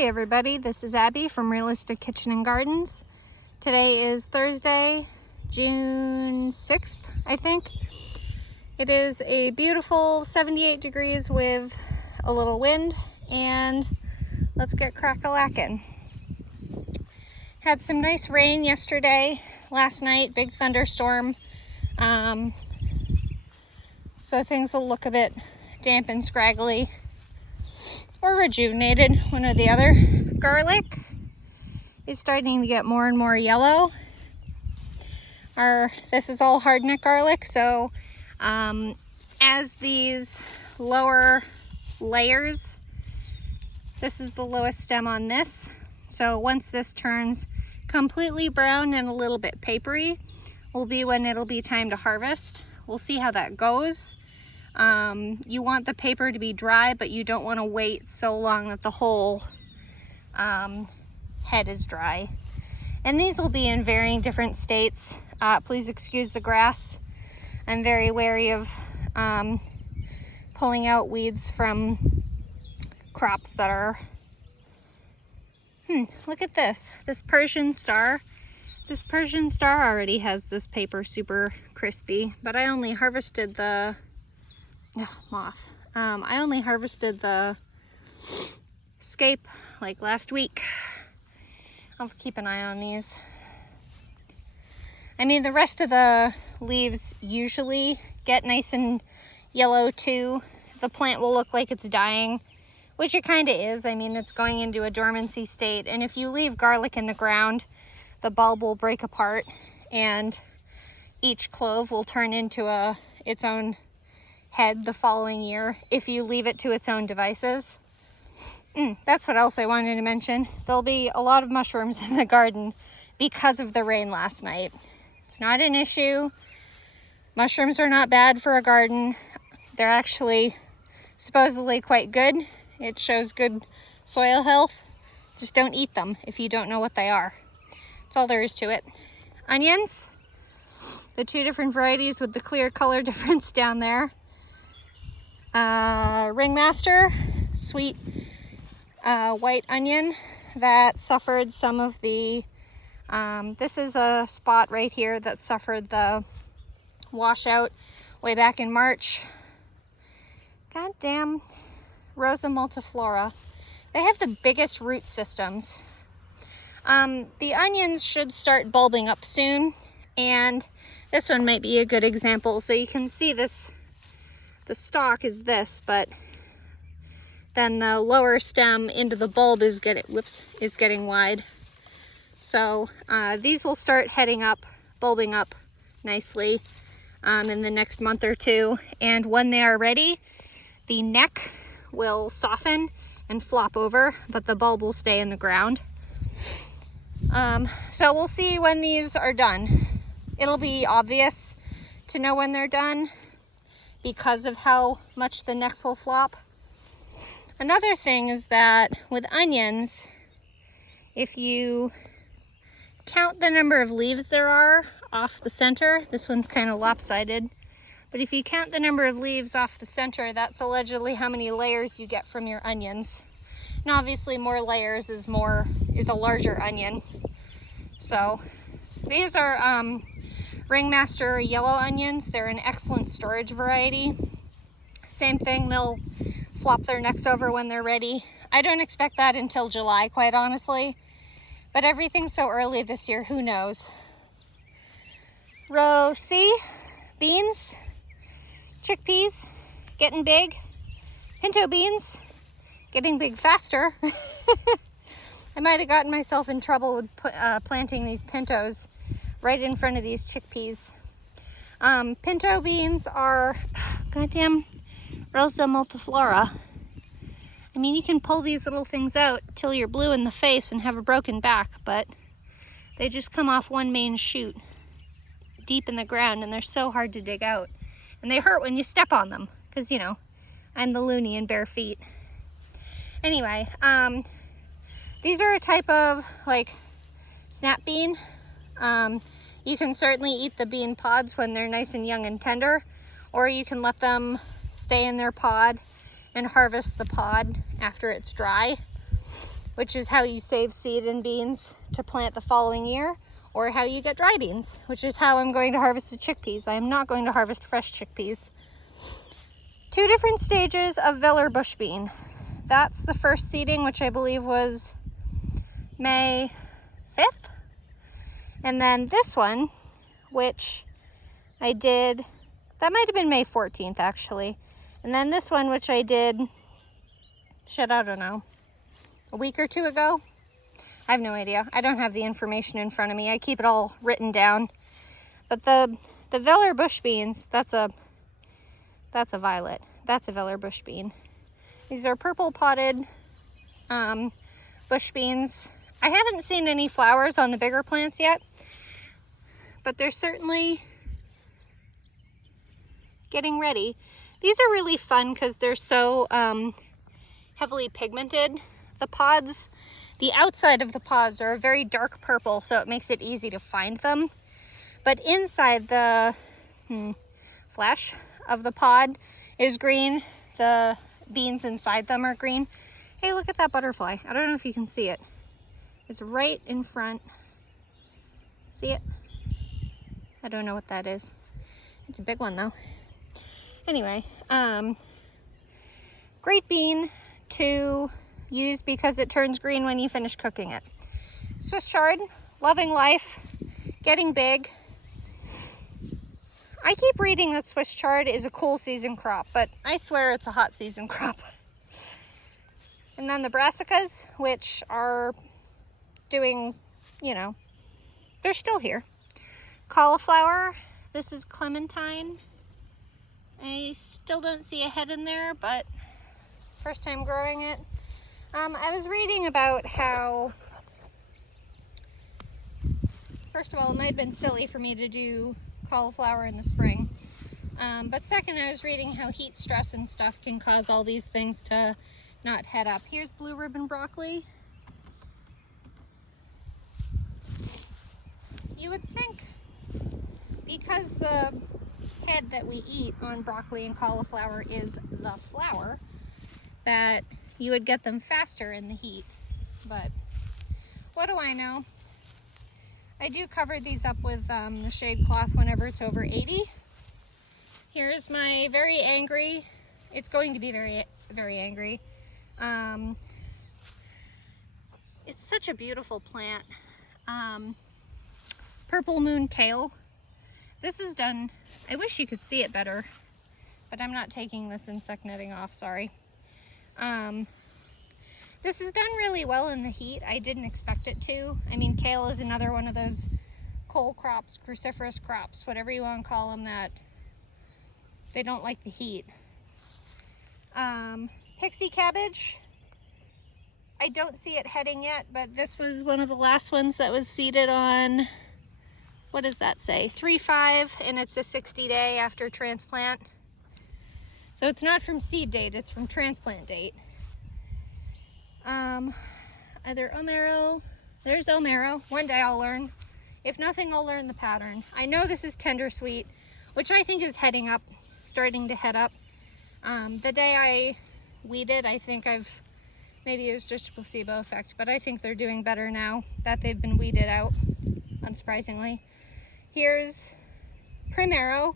Hey everybody, this is Abby from Realistic Kitchen and Gardens. Today is Thursday, June 6th, I think. It is a beautiful 78 degrees with a little wind, and let's get crack-a-lackin'. Had some nice rain yesterday, last night, big thunderstorm. So things will look a bit damp and scraggly. Or rejuvenated, one or the other. Garlic is starting to get more and more yellow. This is all hardneck garlic, so as these lower layers, this is the lowest stem on this. So once this turns completely brown and a little bit papery, will be when it'll be time to harvest. We'll see how that goes. You want the paper to be dry, but you don't want to wait so long that the whole head is dry. And these will be in varying different states. Please excuse the grass. I'm very wary of pulling out weeds from crops that are... Look at this. This Persian star. This Persian star already has this paper super crispy, but I only harvested the... moth. I only harvested the scape like last week. I'll keep an eye on these. I mean, the rest of the leaves usually get nice and yellow too. The plant will look like it's dying, which it kind of is. I mean, it's going into a dormancy state, and if you leave garlic in the ground, the bulb will break apart and each clove will turn into its own head the following year if you leave it to its own devices. That's what else I wanted to mention. There'll be a lot of mushrooms in the garden because of the rain last night. It's not an issue. Mushrooms are not bad for a garden. They're actually supposedly quite good. It shows good soil health. Just don't eat them if you don't know what they are. That's all there is to it. Onions, the two different varieties with the clear color difference down there. Ringmaster, sweet white onion that suffered some of the, this is a spot right here that suffered the washout way back in March. Goddamn Rosa multiflora. They have the biggest root systems. The onions should start bulbing up soon, and this one might be a good example. So you can see this. The stalk is this, but then the lower stem into the bulb is getting wide. So these will start heading up, bulbing up nicely in the next month or two. And when they are ready, the neck will soften and flop over, but the bulb will stay in the ground. So we'll see when these are done. It'll be obvious to know when they're done because of how much the necks will flop. Another thing is that with onions, if you count the number of leaves there are off the center, this one's kind of lopsided, but if you count the number of leaves off the center, that's allegedly how many layers you get from your onions. And obviously more layers is a larger onion. So these are Ringmaster yellow onions. They're an excellent storage variety. Same thing, they'll flop their necks over when they're ready. I don't expect that until July, quite honestly, but everything's so early this year, who knows. Row C, beans, chickpeas, getting big. Pinto beans, getting big faster. I might have gotten myself in trouble with planting these pintos right in front of these chickpeas. Pinto beans are goddamn Rosa multiflora. I mean, you can pull these little things out till you're blue in the face and have a broken back, but they just come off one main shoot deep in the ground, and they're so hard to dig out. And they hurt when you step on them, because, you know, I'm the loony in bare feet. Anyway, these are a type of, like, snap bean. You can certainly eat the bean pods when they're nice and young and tender, or you can let them stay in their pod and harvest the pod after it's dry. which is how you save seed and beans to plant the following year, or how you get dry beans, which is how I'm going to harvest the chickpeas. I am not going to harvest fresh chickpeas. 2 different stages of Veller bush bean. That's the first seeding, which I believe was May 5th. And then this one, which I did, that might have been May 14th actually. And then this one, which I did, I don't know, a week or 2 ago. I have no idea. I don't have the information in front of me. I keep it all written down. But the Veller bush beans, that's a violet. That's a Veller bush bean. These are purple potted bush beans. I haven't seen any flowers on the bigger plants yet, but they're certainly getting ready. These are really fun because they're so heavily pigmented. The pods, the outside of the pods are a very dark purple, so it makes it easy to find them. But inside the flesh of the pod is green. The beans inside them are green. Hey, look at that butterfly. I don't know if you can see it. It's right in front. See it? I don't know what that is. It's a big one though. Anyway, great bean to use because it turns green when you finish cooking it. Swiss chard, loving life, getting big. I keep reading that Swiss chard is a cool season crop, but I swear it's a hot season crop. And then the brassicas, which are doing, you know, they're still here. Cauliflower, this is clementine. I still don't see a head in there, but first time growing it. I was reading about how, first of all, it might have been silly for me to do cauliflower in the spring. But second, I was reading how heat stress and stuff can cause all these things to not head up. Here's blue ribbon broccoli. You would think because the head that we eat on broccoli and cauliflower is the flower, that you would get them faster in the heat. But what do I know? I do cover these up with the shade cloth whenever it's over 80. Here's my very angry, it's going to be very, very angry. It's such a beautiful plant. Purple moon kale. This is done, I wish you could see it better, but I'm not taking this insect netting off, sorry. This is done really well in the heat. I didn't expect it to. I mean, kale is another one of those coal crops, cruciferous crops, whatever you want to call them, that they don't like the heat. Pixie cabbage. I don't see it heading yet, but this was one of the last ones that was seeded on, what does that say? 3/5, and it's a 60-day after transplant. So it's not from seed date, it's from transplant date. Either Omero, there's Omero. One day I'll learn. If nothing, I'll learn the pattern. I know this is Tender Sweet, which I think is heading up, starting to head up. The day I weeded, I think maybe it was just a placebo effect, but I think they're doing better now that they've been weeded out, unsurprisingly. Here's Primero,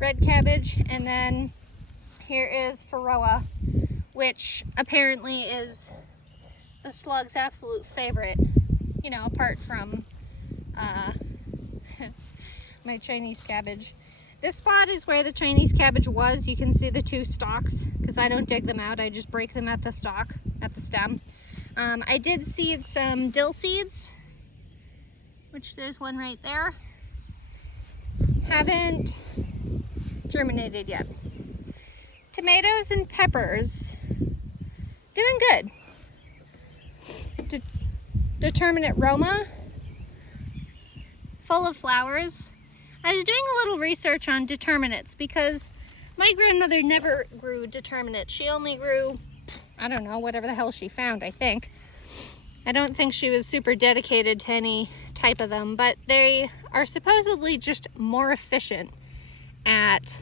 red cabbage, and then here is Varroa, which apparently is the slug's absolute favorite, you know, apart from my Chinese cabbage. This spot is where the Chinese cabbage was. You can see the 2 stalks, because I don't dig them out, I just break them at the stalk, at the stem. I did seed some dill seeds, which there's one right there. Haven't germinated yet. Tomatoes and peppers, doing good. Determinate Roma, full of flowers. I was doing a little research on determinates because my grandmother never grew determinates. She only grew, I don't know, whatever the hell she found, I think. I don't think she was super dedicated to any type of them, but they are supposedly just more efficient at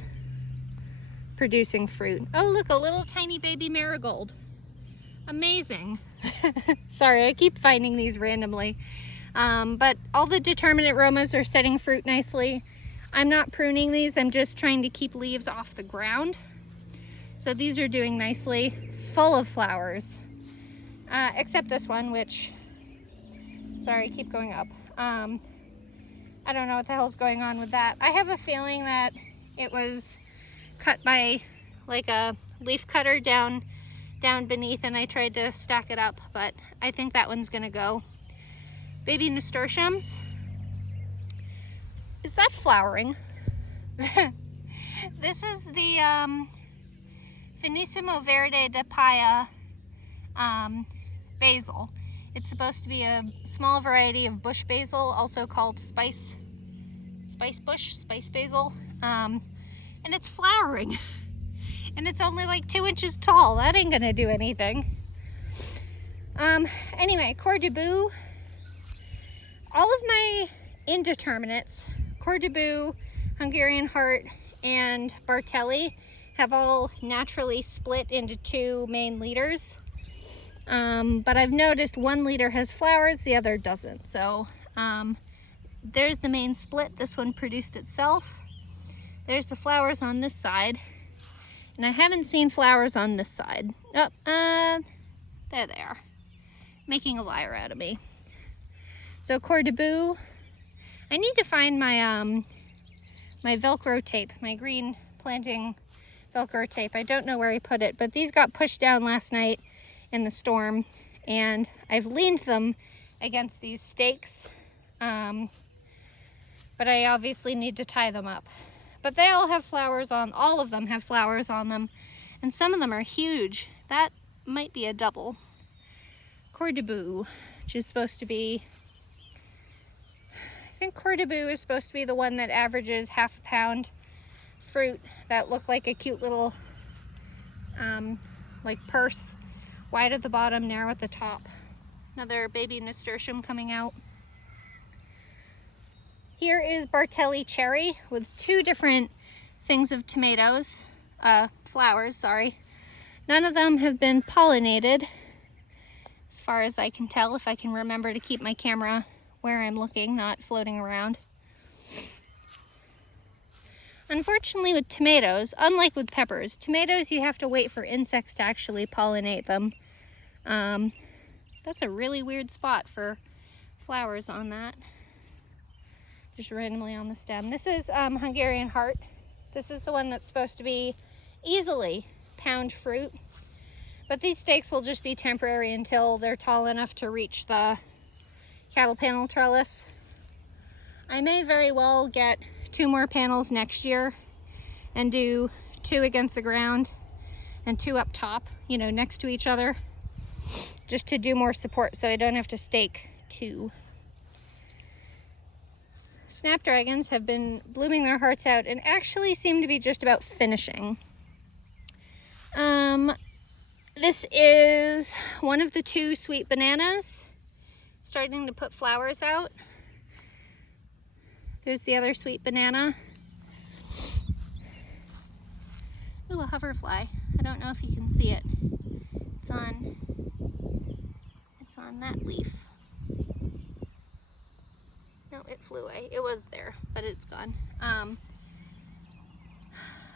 producing fruit. Oh, look, a little tiny baby marigold. Amazing. Sorry, I keep finding these randomly. But all the determinate Romas are setting fruit nicely. I'm not pruning these, I'm just trying to keep leaves off the ground. So these are doing nicely, full of flowers. Except this one, which, sorry, keep going up. I don't know what the hell's going on with that. I have a feeling that it was cut by like a leaf cutter down beneath, and I tried to stack it up, but I think that one's gonna go. Baby nasturtiums. Is that flowering? This is the Finissimo Verde de Paya basil. It's supposed to be a small variety of bush basil, also called spice basil, and it's flowering. And it's only like 2 inches tall. That ain't gonna do anything. Anyway, Coeur de Boue. All of my indeterminates, Coeur de Boue, Hungarian Heart, and Bartelli, have all naturally split into 2 main leaders. But I've noticed one leader has flowers, the other doesn't. So there's the main split. This one produced itself. There's the flowers on this side. And I haven't seen flowers on this side. Oh, there they are. Making a liar out of me. So Coeur de Boue. I need to find my my Velcro tape, my green planting Velcro tape. I don't know where I put it, but these got pushed down last night in the storm, and I've leaned them against these stakes. But I obviously need to tie them up. But they all have flowers on, all of them have flowers on them, and some of them are huge. That might be a double. Coeur de Boue, which is supposed to be, I think Coeur de Boue is supposed to be the one that averages half a pound fruit that look like a cute little like purse, wide at the bottom, narrow at the top. Another baby nasturtium coming out. Here is Bartelli cherry with 2 different things of tomatoes, flowers, sorry. None of them have been pollinated, as far as I can tell, if I can remember to keep my camera where I'm looking, not floating around. Unfortunately with tomatoes, unlike with peppers, tomatoes you have to wait for insects to actually pollinate them. That's a really weird spot for flowers on that. Just randomly on the stem. This is Hungarian Heart. This is the one that's supposed to be easily pound fruit. But these stakes will just be temporary until they're tall enough to reach the cattle panel trellis. I may very well get 2 more panels next year and do 2 against the ground and 2 up top, you know, next to each other, just to do more support so I don't have to stake 2. Snapdragons have been blooming their hearts out and actually seem to be just about finishing. This is one of the 2 sweet bananas starting to put flowers out. There's the other sweet banana. Ooh, a hoverfly. I don't know if you can see it. It's on that leaf. No, it flew away. It was there, but it's gone.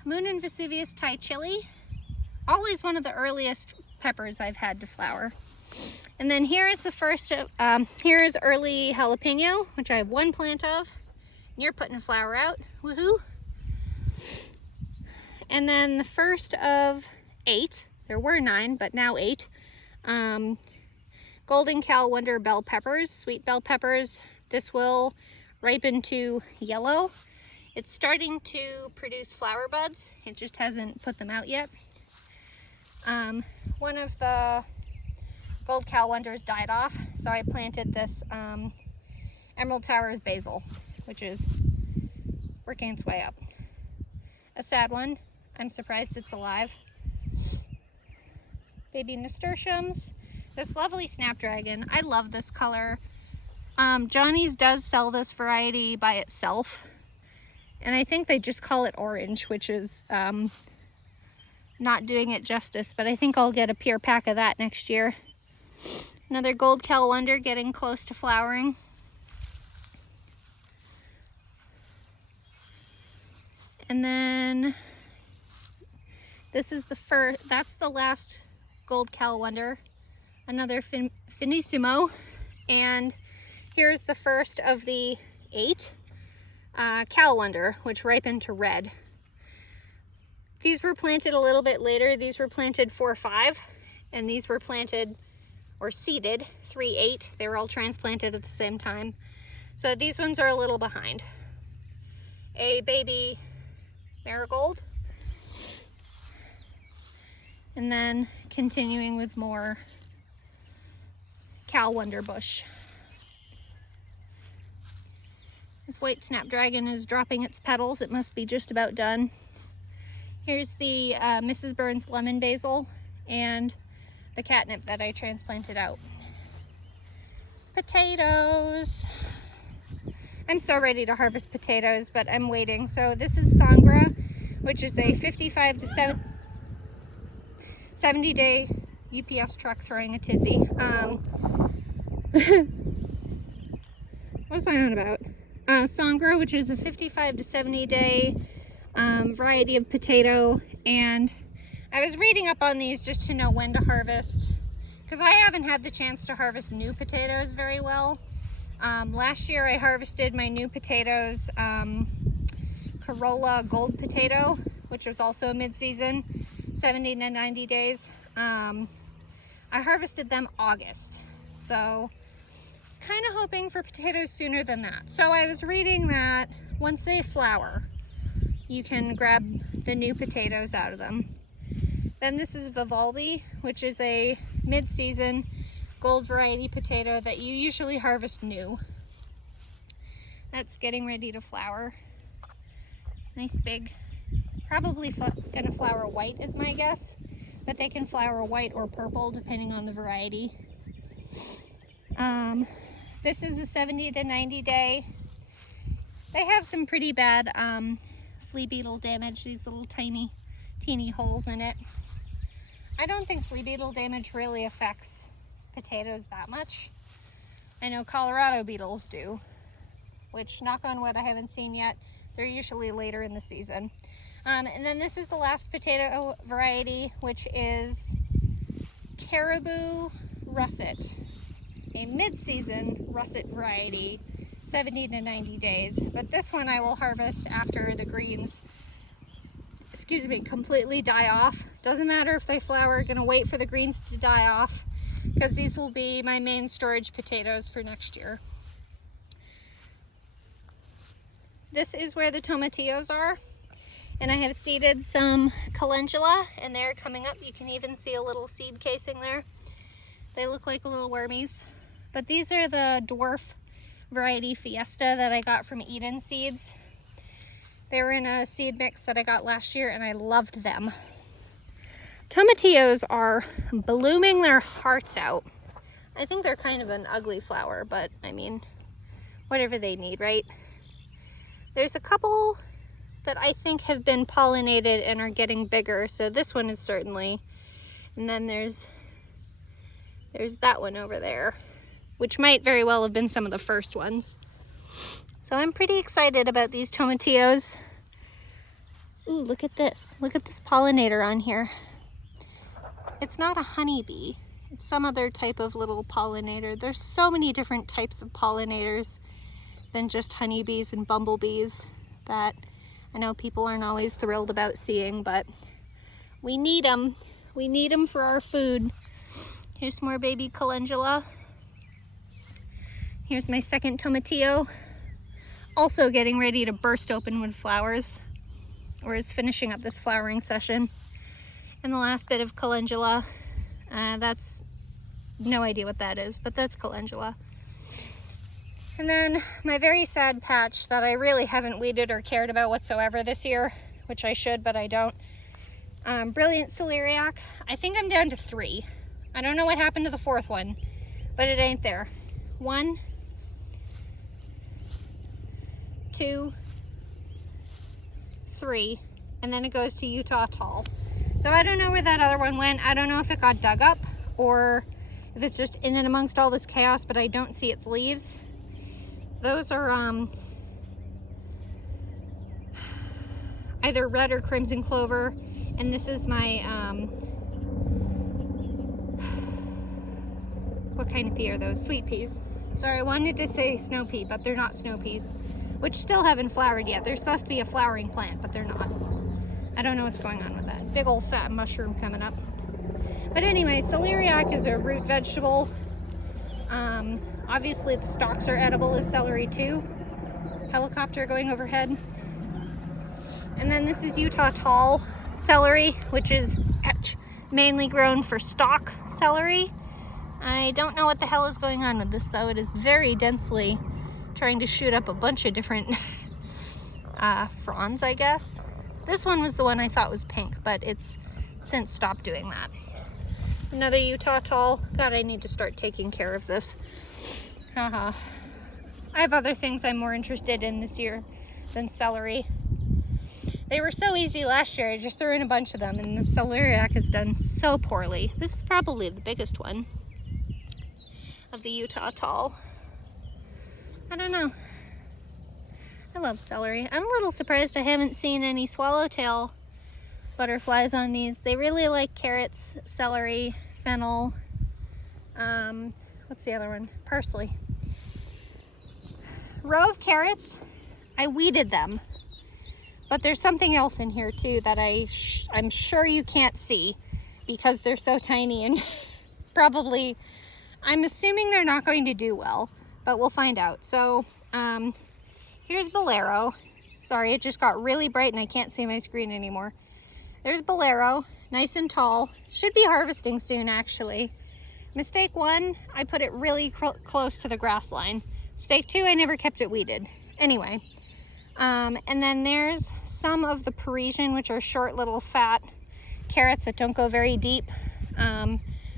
Moon and Vesuvius Thai chili. Always one of the earliest peppers I've had to flower. And then here is the first, here is early jalapeno, which I have 1 plant of. And you're putting a flower out. Woohoo! And then the first of 8. There were 9, but now 8. Golden Cal Wonder bell peppers, sweet bell peppers. This will ripen to yellow. It's starting to produce flower buds. It just hasn't put them out yet. One of the Gold Cal Wonders died off, so I planted this Emerald Towers basil, which is working its way up. A sad one. I'm surprised it's alive. Baby nasturtiums. This lovely snapdragon. I love this color. Johnny's does sell this variety by itself, and I think they just call it orange, which is not doing it justice, but I think I'll get a pure pack of that next year. Another Gold Calendar getting close to flowering. And then this is the first, that's the last Gold Calendar, another Finissimo. And here's the first of the 8 Calendar, which ripened to red. These were planted a little bit later. These were planted 4-5, and these were planted or seeded 3-8. They were all transplanted at the same time. So these ones are a little behind. A baby marigold. And then continuing with more Cal Wonder bush. This white snapdragon is dropping its petals. It must be just about done. Here's the Mrs. Burns lemon basil and the catnip that I transplanted out. Potatoes. I'm so ready to harvest potatoes, but I'm waiting. So this is Sangra, which is a 55 to 70 day UPS truck throwing a tizzy. What was I on about? Sangra, which is a 55 to 70 day variety of potato, and I was reading up on these just to know when to harvest, because I haven't had the chance to harvest new potatoes very well. Last year I harvested my new potatoes, Corolla Gold Potato, which was also mid-season, 70 to 90 days. I harvested them August, so I was kind of hoping for potatoes sooner than that. So I was reading that once they flower, you can grab the new potatoes out of them. Then this is Vivaldi, which is a mid-season gold variety potato that you usually harvest new. That's getting ready to flower. Nice big, probably gonna flower white is my guess, but they can flower white or purple depending on the variety. This is a 70 to 90 day. They have some pretty bad flea beetle damage, these little teeny holes in it. I don't think flea beetle damage really affects potatoes that much. I know Colorado beetles do, which, knock on wood, I haven't seen yet. They're usually later in the season. And then this is the last potato variety, which is Caribou Russet, a mid-season russet variety, 70 to 90 days. But this one I will harvest after the greens, completely die off. Doesn't matter if they flower, gonna wait for the greens to die off, because these will be my main storage potatoes for next year. This is where the tomatillos are, and I have seeded some calendula, and they're coming up. You can even see a little seed casing there. They look like little wormies, but these are the dwarf variety Fiesta that I got from Eden Seeds. They were in a seed mix that I got last year, and I loved them. Tomatillos are blooming their hearts out. I think they're kind of an ugly flower, but I mean, whatever they need, right? There's a couple that I think have been pollinated and are getting bigger. So this one is certainly, and then there's that one over there, which might very well have been some of the first ones. So I'm pretty excited about these tomatillos. Ooh, look at this. Look at this pollinator on here. It's not a honeybee. It's some other type of little pollinator. There's so many different types of pollinators than just honeybees and bumblebees that I know people aren't always thrilled about seeing, but we need them. We need them for our food. Here's more baby calendula. Here's my second tomatillo, also getting ready to burst open with flowers, or is finishing up this flowering session. And the last bit of calendula, that's no idea what that is, but that's calendula. And then my very sad patch that I really haven't weeded or cared about whatsoever this year, which I should, but I don't. Brilliant celeriac. I think I'm down to 3. I don't know what happened to the 4th one, but it ain't there. 1, 2, 3, and then it goes to Utah Tall. So I don't know where that other one went. I don't know if it got dug up or if it's just in and amongst all this chaos, but I don't see its leaves. Those are either red or crimson clover, and this is my what kind of pea are those? Sweet peas. Sorry, I wanted to say snow pea, but they're not snow peas, which still haven't flowered yet. They're supposed to be a flowering plant, but they're not. I don't know what's going on with that. Big old fat mushroom coming up. But anyway, celeriac is a root vegetable. Obviously the stalks are edible as celery too. Helicopter going overhead. And then this is Utah tall celery, which is mainly grown for stalk celery. I don't know what the hell is going on with this though. It is very densely trying to shoot up a bunch of different fronds, I guess. This one was the one I thought was pink, but it's since stopped doing that. Another Utah tall. God, I need to start taking care of this. I have other things I'm more interested in this year than celery. They were so easy last year. I just threw in a bunch of them, and the celeriac has done so poorly. This is probably the biggest one of the Utah tall. I don't know. I love celery. I'm a little surprised I haven't seen any swallowtail butterflies on these. They really like carrots, celery, fennel, what's the other one? Parsley. Row of carrots, I weeded them. But there's something else in here too that I'm sure you can't see because they're so tiny, and probably, I'm assuming they're not going to do well, but we'll find out. So here's Bolero. Sorry, it just got really bright and I can't see my screen anymore. There's Bolero, nice and tall. Should be harvesting soon actually. Mistake one, I put it really close to the grass line. Mistake two, I never kept it weeded. Anyway. And then there's some of the Parisian, which are short little fat carrots that don't go very deep.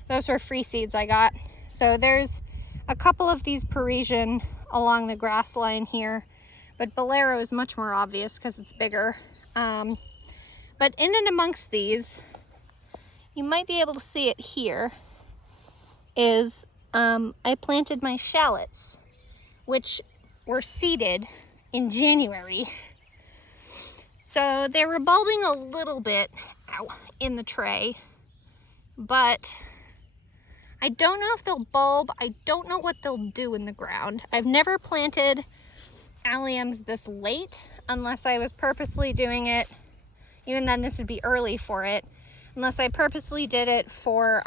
Those were free seeds I got. So there's a couple of these Parisian along the grass line here, but Bolero is much more obvious because it's bigger. But in and amongst these, you might be able to see it here, is I planted my shallots, which were seeded in January. So they were bulbing a little bit in the tray, but I don't know if they'll bulb. I don't know what they'll do in the ground. I've never planted alliums this late unless I was purposely doing it. Even then, this would be early for it, unless I purposely did it for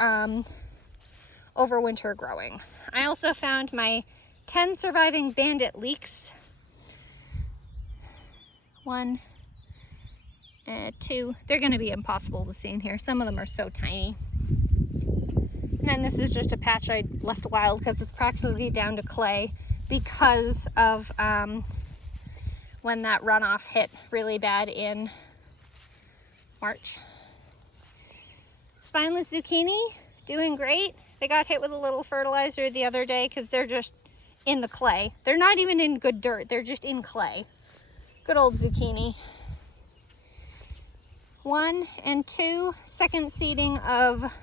overwinter growing. I also found my 10 surviving bandit leeks. 1, 2. They're going to be impossible to see in here. Some of them are so tiny. And then this is just a patch I left wild because it's practically down to clay because of when that runoff hit really bad in March. Spineless zucchini, doing great. They got hit with a little fertilizer the other day because they're just in the clay. They're not even in good dirt. They're just in clay. Good old zucchini. 1 and 2, second seeding of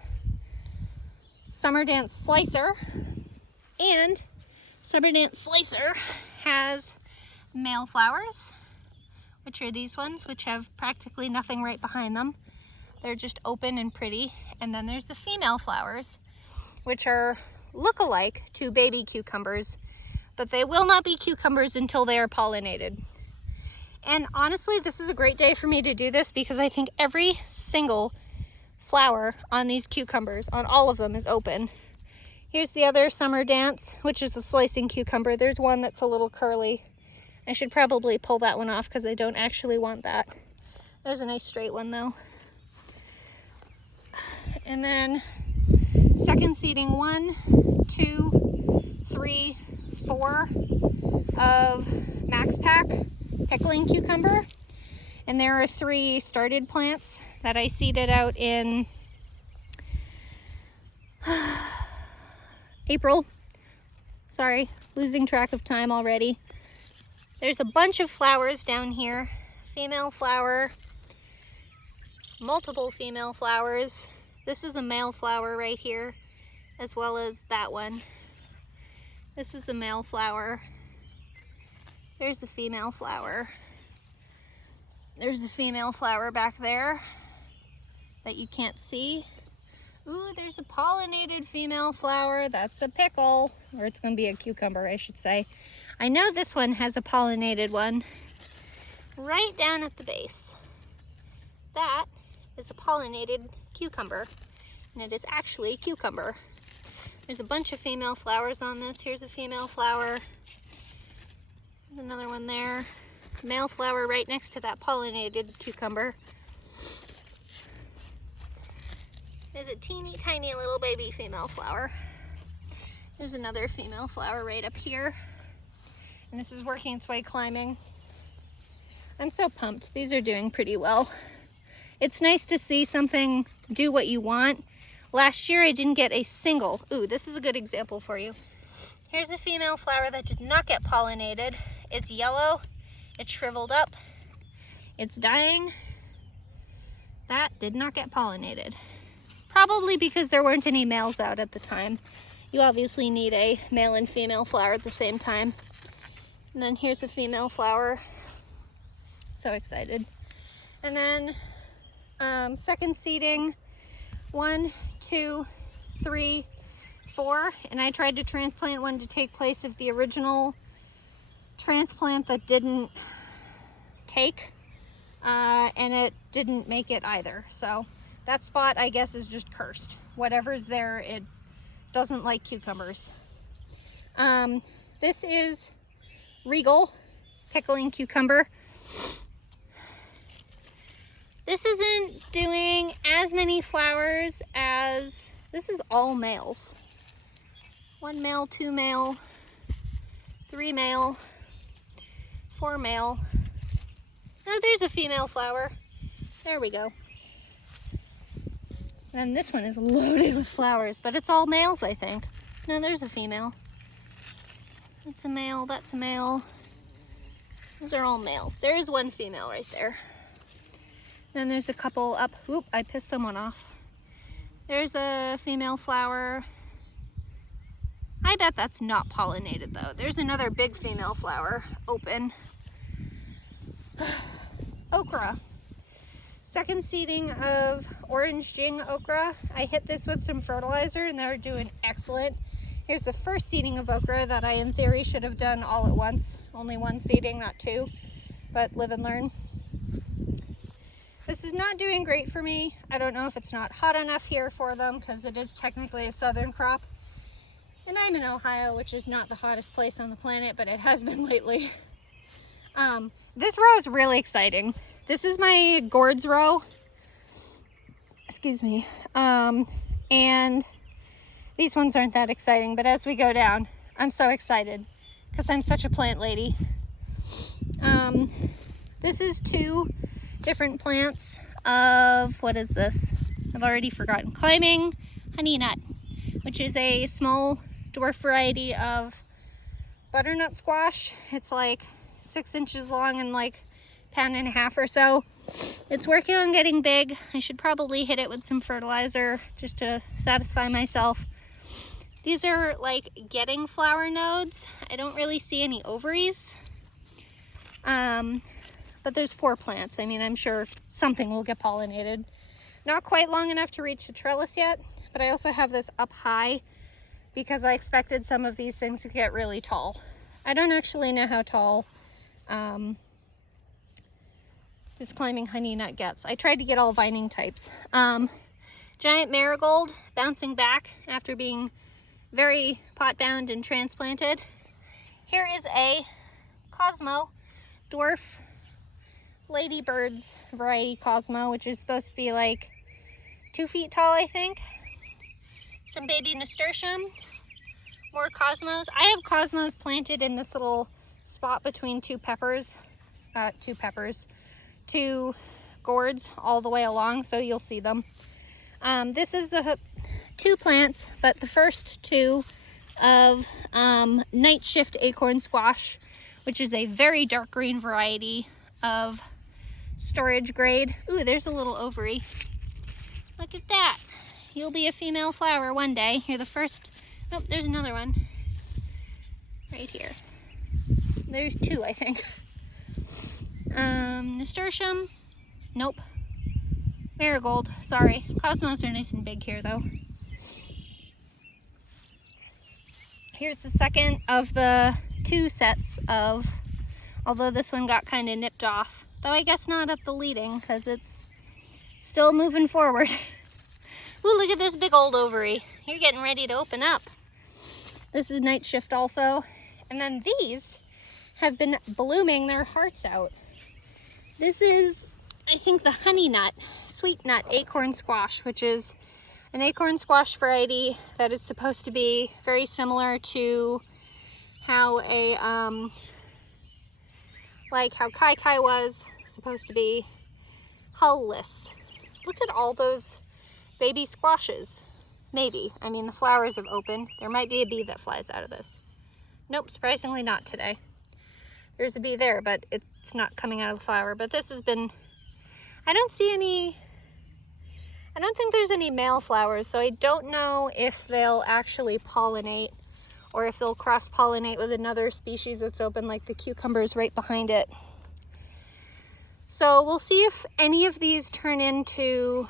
Summer Dance Slicer. And Summer Dance Slicer has male flowers, which are these ones, which have practically nothing right behind them. They're just open and pretty. And then there's the female flowers, which are look-alike to baby cucumbers, but they will not be cucumbers until they are pollinated. And honestly, this is a great day for me to do this because I think every single flower on these cucumbers, on all of them, is open. Here's the other Summer Dance, which is a slicing cucumber. There's one that's a little curly. I should probably pull that one off because I don't actually want that. There's a nice straight one though. And then second seeding 1, 2, 3, 4 of Max Pack pickling cucumber. And there are 3 started plants that I seeded out in April. Sorry, losing track of time already. There's a bunch of flowers down here. Female flower, multiple female flowers. This is a male flower right here, as well as that one. This is the male flower. There's the female flower. There's the female flower back there that you can't see. Ooh, there's a pollinated female flower. That's a pickle, or it's gonna be a cucumber, I should say. I know this one has a pollinated one right down at the base. That is a pollinated cucumber, and it is actually a cucumber. There's a bunch of female flowers on this. Here's a female flower. There's another one there. Male flower right next to that pollinated cucumber. There's a teeny tiny little baby female flower. There's another female flower right up here. And this is working its way climbing. I'm so pumped. These are doing pretty well. It's nice to see something do what you want. Last year I didn't get a single, ooh, this is a good example for you. Here's a female flower that did not get pollinated. It's yellow, it's shriveled up, it's dying. That did not get pollinated. Probably because there weren't any males out at the time. You obviously need a male and female flower at the same time. And then here's a female flower. So excited. And then second seeding, 1, 2, 3, 4. And I tried to transplant one to take place of the original transplant that didn't take. And it didn't make it either. So that spot, I guess, is just cursed. Whatever's there, it doesn't like cucumbers. This is Regal pickling cucumber. This isn't doing as many flowers as, this is all males. 1 male, 2 male, 3 male, 4 male. Oh, there's a female flower. There we go. And this one is loaded with flowers, but it's all males, I think. No, there's a female. That's a male, that's a male. Those are all males. There is one female right there. Then there's a couple up. Whoop, I pissed someone off. There's a female flower. I bet that's not pollinated though. There's another big female flower open. Okra. Second seeding of Orange Jing okra. I hit this with some fertilizer and they're doing excellent. Here's the first seeding of okra that I in theory should have done all at once. Only 1 seeding, not 2, but live and learn. This is not doing great for me. I don't know if it's not hot enough here for them because it is technically a southern crop. And I'm in Ohio, which is not the hottest place on the planet, but it has been lately. This row is really exciting. This is my gourds row. Excuse me. And these ones aren't that exciting, but as we go down, I'm so excited because I'm such a plant lady. This is 2 different plants of, what is this? I've already forgotten. Climbing honey nut, which is a small dwarf variety of butternut squash. It's like 6 inches long and like 1.5 pounds or so. It's working on getting big. I should probably hit it with some fertilizer just to satisfy myself. These are like getting flower nodes. I don't really see any ovaries. But there's 4 plants. I mean, I'm sure something will get pollinated. Not quite long enough to reach the trellis yet, but I also have this up high because I expected some of these things to get really tall. I don't actually know how tall this climbing honey nut gets. I tried to get all vining types. Giant marigold bouncing back after being very pot bound and transplanted. Here is a Cosmo dwarf ladybirds variety Cosmo, which is supposed to be like 2 feet tall, I think. Some baby nasturtium, more Cosmos. I have Cosmos planted in this little spot between 2 gourds all the way along, so you'll see them. This is the 2 plants, but the first 2 of Night Shift acorn squash, which is a very dark green variety of storage grade. Ooh, there's a little ovary. Look at that. You'll be a female flower one day. You're the first. Oh, there's another one right here. There's two, I think. Nasturtium. Nope. Marigold. Sorry. Cosmos are nice and big here, though. Here's the second of the two sets of, although this one got kind of nipped off. Though I guess not at the leading, because it's still moving forward. Ooh, look at this big old ovary. You're getting ready to open up. This is Night Shift also. And then these have been blooming their hearts out. This is, I think, the honey nut, sweet nut acorn squash, which is an acorn squash variety that is supposed to be very similar to how a, like how Kai Kai was supposed to be hull-less. Look at all those baby squashes. Maybe. I mean, the flowers have opened. There might be a bee that flies out of this. Nope, surprisingly not today. There's a bee there, but it's not coming out of the flower. But this has been, I don't think there's any male flowers, so I don't know if they'll actually pollinate or if they'll cross-pollinate with another species that's open, like the cucumbers right behind it. So we'll see if any of these turn into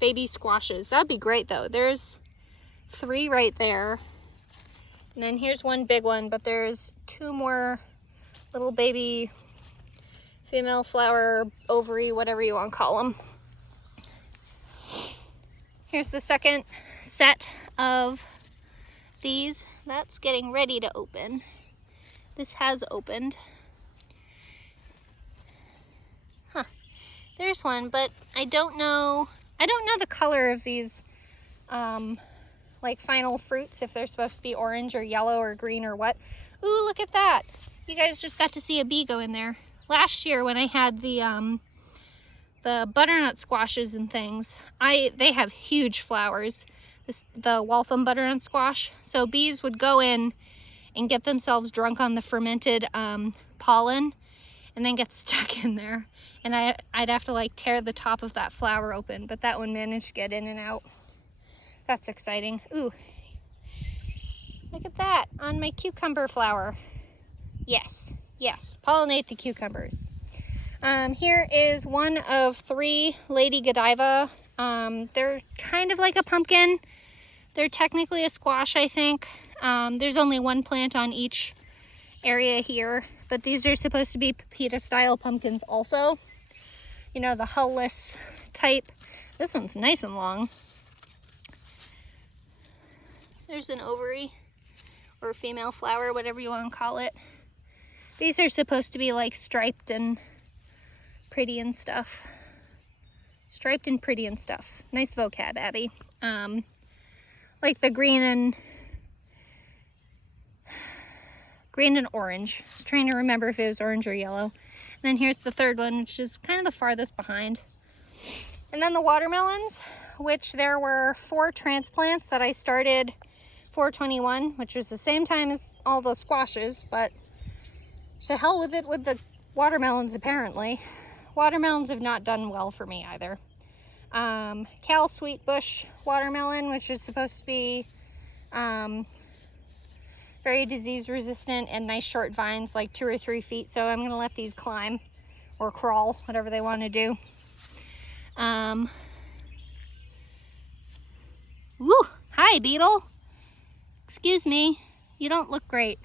baby squashes. That'd be great, though. There's 3 right there. And then here's one big one, but there's 2 more little baby female flower, ovary, whatever you want to call them. Here's the second set of these. That's getting ready to open. This has opened. Huh. There's one, but I don't know the color of these like final fruits, if they're supposed to be orange or yellow or green or what. Ooh, look at that. You guys just got to see a bee go in there. Last year when I had the butternut squashes and things, they have huge flowers, the Waltham butternut squash. So bees would go in and get themselves drunk on the fermented pollen and then get stuck in there. And I'd have to like tear the top of that flower open, but that one managed to get in and out. That's exciting. Ooh, look at that on my cucumber flower. Yes, yes, pollinate the cucumbers. Here is one of 3 Lady Godiva. They're kind of like a pumpkin. They're technically a squash, I think. There's only 1 plant on each area here, but these are supposed to be pepita style pumpkins also. You know, the hull-less type. This one's nice and long. There's an ovary or female flower, whatever you want to call it. These are supposed to be like striped and pretty and stuff. Striped and pretty and stuff. Nice vocab, Abby. Like the green and orange. I was trying to remember if it was orange or yellow. And then here's the third one, which is kind of the farthest behind. And then the watermelons, which there were 4 transplants that I started 4/21, which was the same time as all the squashes, but to hell with it with the watermelons apparently. Watermelons have not done well for me either. Cal Sweet Bush watermelon, which is supposed to be very disease resistant and nice short vines, like 2 or 3 feet. So I'm gonna let these climb or crawl, whatever they want to do. Woo! Hi, beetle. Excuse me. You don't look great.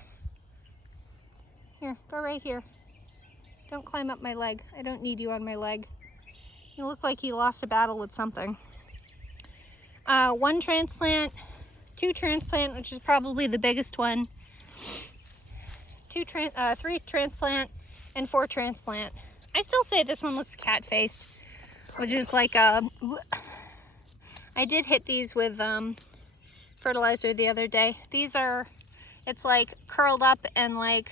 Here, go right here. Don't climb up my leg. I don't need you on my leg. You look like you lost a battle with something. 1 transplant, 2 transplant, which is probably the biggest one. 3 transplant, and 4 transplant. I still say this one looks cat-faced, which is like I did hit these with fertilizer the other day. These are, it's like curled up and like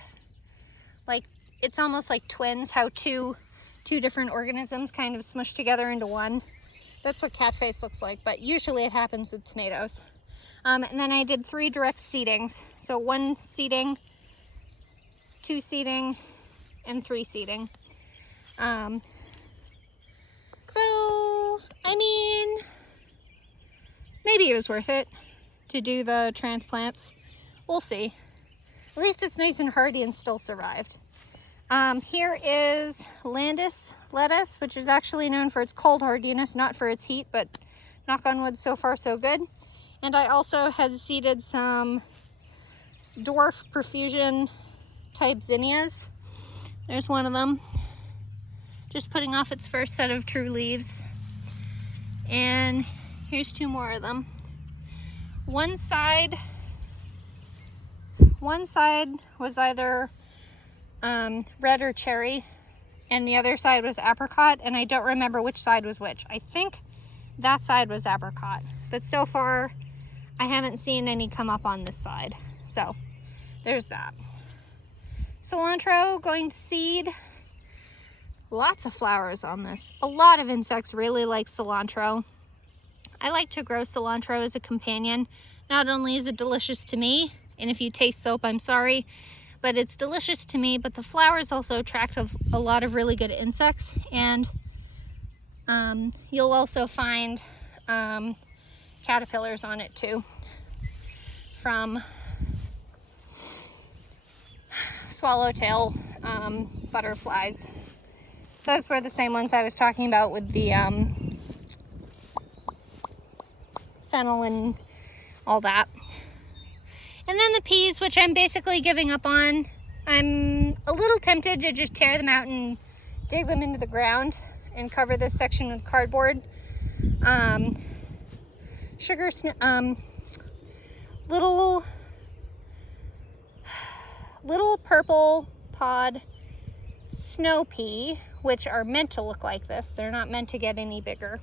it's almost like twins, how two different organisms kind of smushed together into one. That's what cat face looks like, but usually it happens with tomatoes. And then I did 3 direct seedings. So 1 seeding, 2 seeding, and 3 seeding. So, I mean, maybe it was worth it to do the transplants. We'll see. At least it's nice and hardy and still survived. Here is Landis lettuce, which is actually known for its cold hardiness, not for its heat, but knock on wood, so far so good. And I also had seeded some dwarf profusion type zinnias. There's one of them, just putting off its first set of true leaves. And here's two more of them. One side was either red or cherry, and the other side was apricot, and I don't remember which side was which. I think that side was apricot, but so far I haven't seen any come up on this side. So there's that. Cilantro going to seed. Lots of flowers on this. A lot of insects really like cilantro. I like to grow cilantro as a companion. Not only is it delicious to me, and if you taste soap, I'm sorry, but it's delicious to me, but the flowers also attract a lot of really good insects. And you'll also find caterpillars on it too, from swallowtail butterflies. Those were the same ones I was talking about with the fennel and all that. And then the peas, which I'm basically giving up on. I'm a little tempted to just tear them out and dig them into the ground and cover this section with cardboard. Little purple pod snow pea, which are meant to look like this. They're not meant to get any bigger.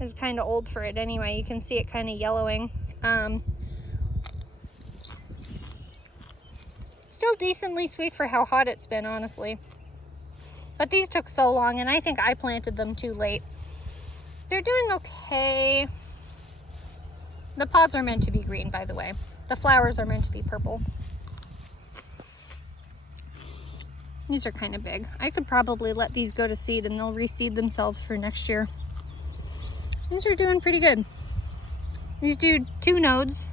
It's kind of old for it anyway. You can see it kind of yellowing. Still decently sweet for how hot it's been, honestly. But these took so long, and I think I planted them too late. They're doing okay. The pods are meant to be green, by the way. The flowers are meant to be purple. These are kind of big. I could probably let these go to seed and they'll reseed themselves for next year. These are doing pretty good. These do 2 nodes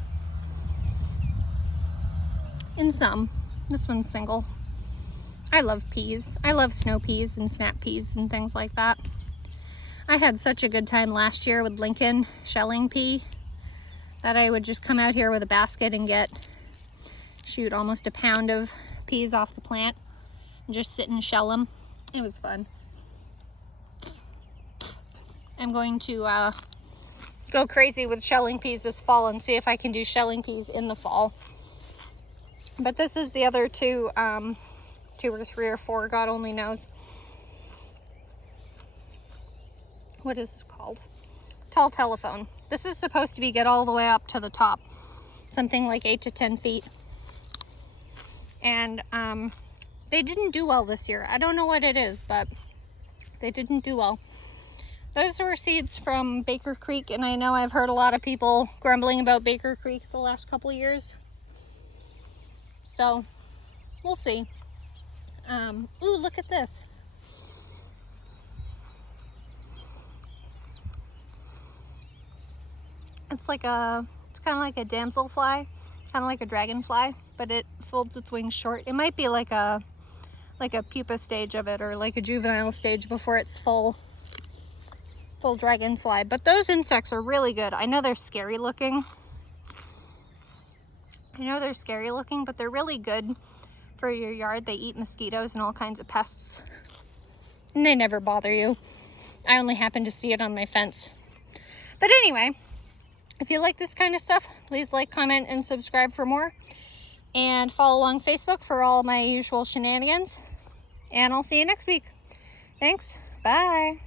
in some. This one's single. I love peas. I love snow peas and snap peas and things like that. I had such a good time last year with Lincoln shelling pea that I would just come out here with a basket and get, almost a pound of peas off the plant and just sit and shell them. It was fun. I'm going to go crazy with shelling peas this fall and see if I can do shelling peas in the fall. But this is the other 2 or 3 or 4, God only knows. What is this called? Tall telephone. This is supposed to get all the way up to the top, something like 8 to 10 feet. And they didn't do well this year. I don't know what it is, but they didn't do well. Those were seeds from Baker Creek, and I know I've heard a lot of people grumbling about Baker Creek the last couple of years. So, we'll see. Ooh, look at this. It's kind of like a damselfly, kind of like a dragonfly, but it folds its wings short. It might be like a pupa stage of it, or like a juvenile stage before it's full dragonfly. But those insects are really good. I know they're scary looking. But they're really good for your yard. They eat mosquitoes and all kinds of pests, and they never bother you. I only happen to see it on my fence. But anyway, if you like this kind of stuff, please like, comment, and subscribe for more. And follow along Facebook for all my usual shenanigans. And I'll see you next week. Thanks. Bye.